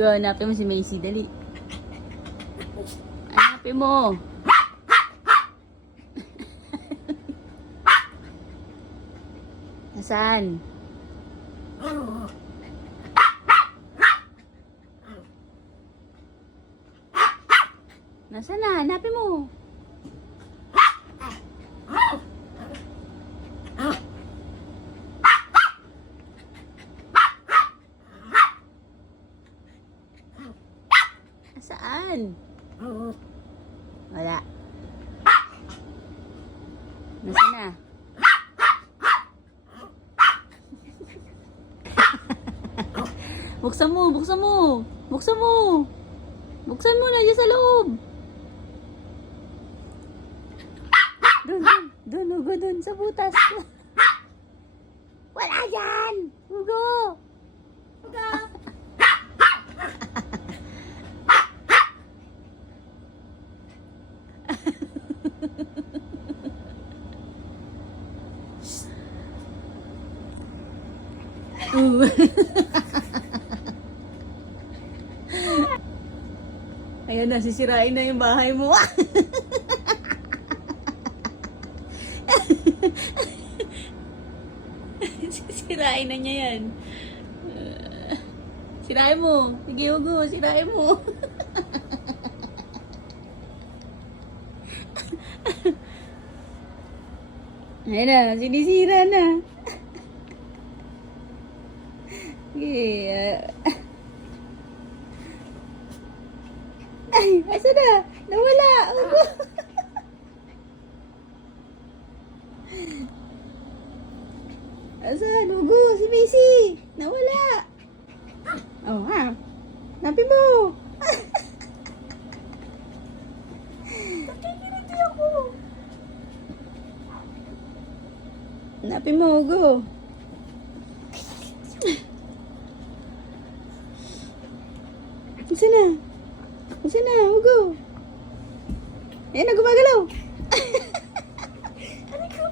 Ugo, hanapin mo si Macy, dali. Hanapin mo. Nasaan? Nasaan na? Hanapin mo. Nasaan? Wala. Nasaan na? Buksan mo, buksan mo. Buksan mo. Buksan mo, nandiyan sa loob. Doon, Ugo, doon, sa butas. Wala dyan! Ugo! Ugo! Ayan na, sisirain na yung bahay mo. Sisirain na niya yan. Sirain mo. Sige, Ugo, sirain mo. Ayan na, sinisira na. Sige. Ay, asa na? Nawala. Ugo. Asan? Ugo, si Macy. Nawala. Oh, ha? Napi mo. Nakikiliti ako. Napi mo, Ugo. Asan na? Asan na, Ugo? Ayan na, gumagalaw. Ano ko?